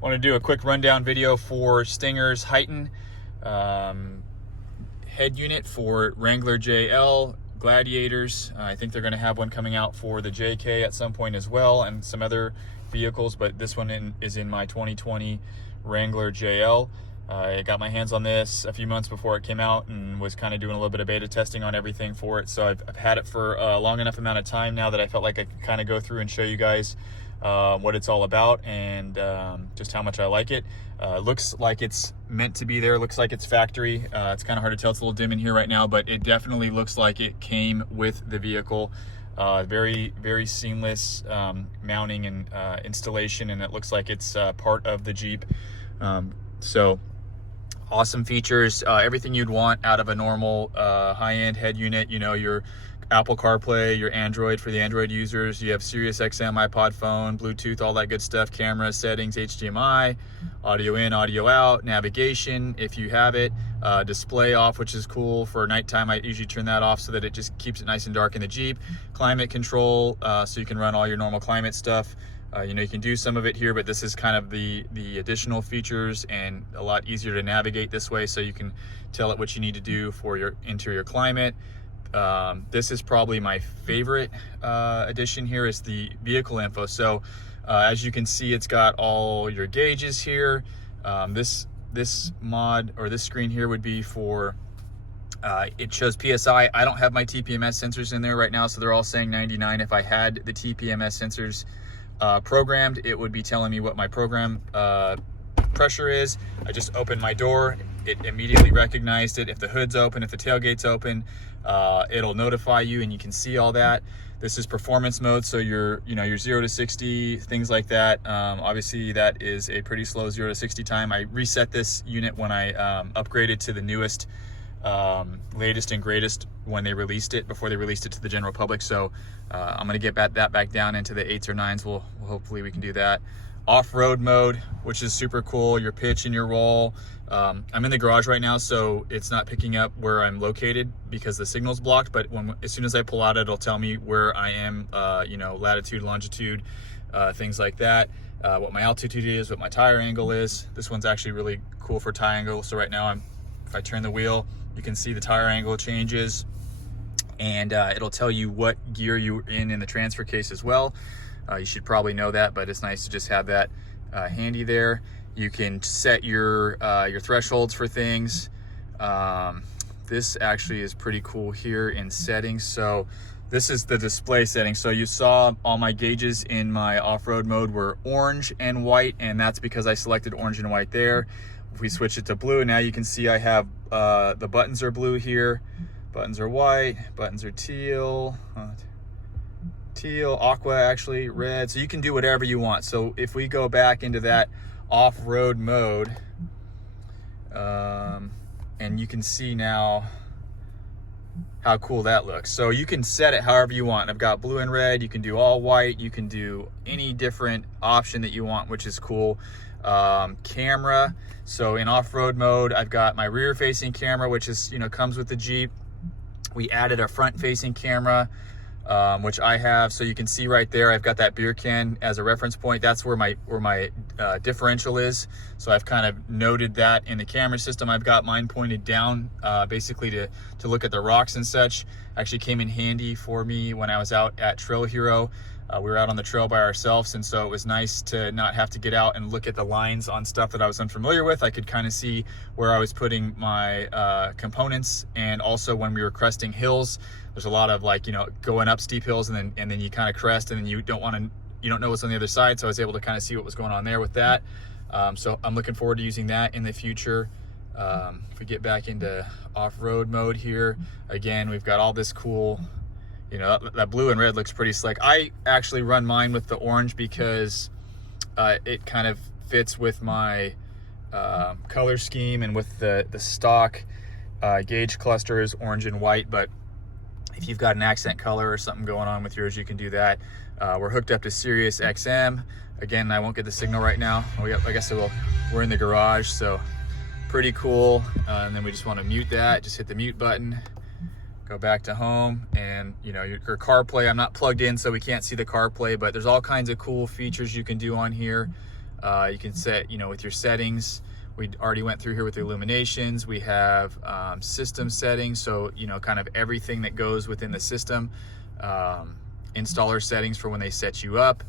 Want to do a quick rundown video for Stinger's HEIGH10 head unit for Wrangler JL Gladiators. I think they're going to have one coming out for the JK at some point as well, and some other vehicles, but this one is in my 2020 Wrangler JL. I got my hands on this a few months before it came out and was kind of doing a little bit of beta testing on everything for it. So I've had it for a long enough amount of time now that I felt like I could kind of go through and show you guys what it's all about and just how much I like it. Looks like it's meant to be there. Looks like it's factory. It's kind of hard to tell. It's a little dim in here right now, but it definitely looks like it came with the vehicle. Very, very seamless mounting and installation, and it looks like it's part of the Jeep. So awesome features, everything you'd want out of a normal high-end head unit. You know, your Apple CarPlay, your Android for the Android users. You have Sirius XM, iPod phone, Bluetooth, all that good stuff, camera, settings, HDMI, audio in, audio out, navigation if you have it, display off, which is cool for nighttime. I usually turn that off so that it just keeps it nice and dark in the Jeep. Climate control, so you can run all your normal climate stuff. You know, you can do some of it here, but this is kind of the additional features and a lot easier to navigate this way, so you can tell it what you need to do for your interior climate. This is probably my favorite addition here, is the vehicle info. So as you can see, it's got all your gauges here. This mod, or this screen here, would be for it shows PSI. I don't have my TPMS sensors in there right now, so they're all saying 99. If I had the TPMS sensors programmed, it would be telling me what my program pressure is. I just opened my door, it immediately recognized it. If the hood's open, if the tailgate's open, it'll notify you, and you can see all that. This is performance mode, so your 0 to 60, things like that. Obviously that is a pretty slow 0 to 60 time. I reset this unit when I upgraded to the newest, latest and greatest when they released it, before they released it to the general public. So I'm gonna get that back down into the 8s or 9s. Hopefully we can do that. Off-road mode, which is super cool, your pitch and your roll. I'm in the garage right now, so it's not picking up where I'm located because the signal's blocked, but as soon as I pull out, it'll tell me where I am, latitude, longitude, things like that, what my altitude is, what my tire angle is. This one's actually really cool for tire angle. So right now, if I turn the wheel, you can see the tire angle changes, and it'll tell you what gear you're in the transfer case as well. You should probably know that, but it's nice to just have that handy there. You can set your thresholds for things. This actually is pretty cool here in settings. So this is the display settings. So you saw all my gauges in my off-road mode were orange and white, and that's because I selected orange and white there. If we switch it to blue, now you can see I have the buttons are blue here, buttons are white, buttons are teal, aqua, actually red. So you can do whatever you want. So if we go back into that off-road mode, and you can see now how cool that looks. So you can set it however you want. I've got blue and red. You can do all white. You can do any different option that you want, which is cool. Camera. So in off-road mode, I've got my rear-facing camera, which is, comes with the Jeep. We added a front-facing camera, which I have. So you can see right there, I've got that beer can as a reference point. That's where my differential is. So I've kind of noted that in the camera system. I've got mine pointed down, basically to look at the rocks and such. Actually came in handy for me when I was out at Trail Hero. We were out on the trail by ourselves, and so it was nice to not have to get out and look at the lines on stuff that I was unfamiliar with. I could kind of see where I was putting my components. And also when we were cresting hills, there's a lot of going up steep hills, and then you kind of crest, and then you don't know what's on the other side. So I was able to kind of see what was going on there with that. So I'm looking forward to using that in the future. If we get back into off-road mode here, again, we've got all this cool, that blue and red looks pretty slick. I actually run mine with the orange because it kind of fits with my color scheme, and with the stock gauge cluster is orange and white. But if you've got an accent color or something going on with yours, you can do that. We're hooked up to Sirius XM. Again, I won't get the signal right now. I guess we're in the garage, so pretty cool. And then we just want to mute that. Just hit the mute button. Go back to home, and your CarPlay, I'm not plugged in, so we can't see the CarPlay, but there's all kinds of cool features you can do on here. You can set, with your settings. We already went through here with the illuminations. We have system settings, so kind of everything that goes within the system. Installer settings for when they set you up.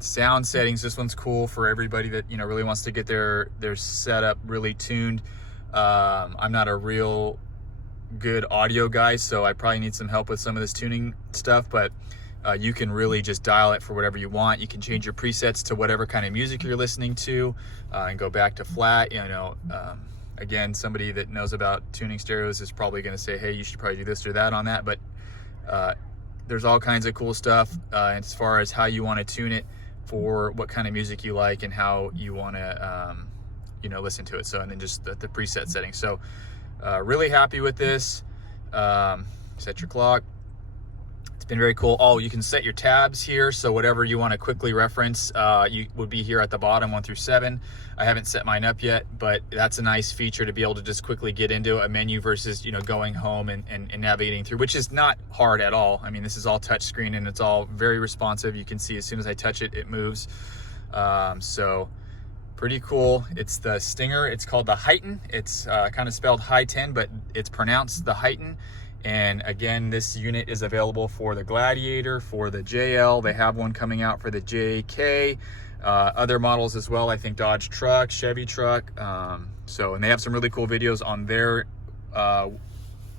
Sound settings. This one's cool for everybody that really wants to get their setup really tuned. I'm not a real good audio guy, so I probably need some help with some of this tuning stuff, but you can really just dial it for whatever you want. You can change your presets to whatever kind of music you're listening to, and go back to flat. Again, somebody that knows about tuning stereos is probably going to say, hey, you should probably do this or that on that, but there's all kinds of cool stuff as far as how you want to tune it for what kind of music you like and how you want to listen to it. So, and then just the preset settings. So really happy with this. Set your clock. It's been very cool. Oh, you can set your tabs here, so whatever you want to quickly reference you would be here at the bottom, 1 through 7. I haven't set mine up yet, but that's a nice feature to be able to just quickly get into a menu versus going home and navigating through, which is not hard at all. I mean, this is all touch screen and it's all very responsive. You can see as soon as I touch it, it moves. So pretty cool. It's the Stinger. It's called the HEIGH10. It's kind of spelled HEIGH10, but it's pronounced the HEIGH10. And again, this unit is available for the Gladiator, for the JL. They have one coming out for the JK, other models as well. I think Dodge truck, Chevy truck. And they have some really cool videos on their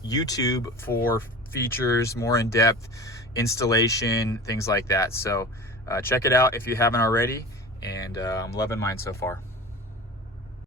YouTube for features, more in-depth installation, things like that. So check it out if you haven't already. And I'm loving mine so far.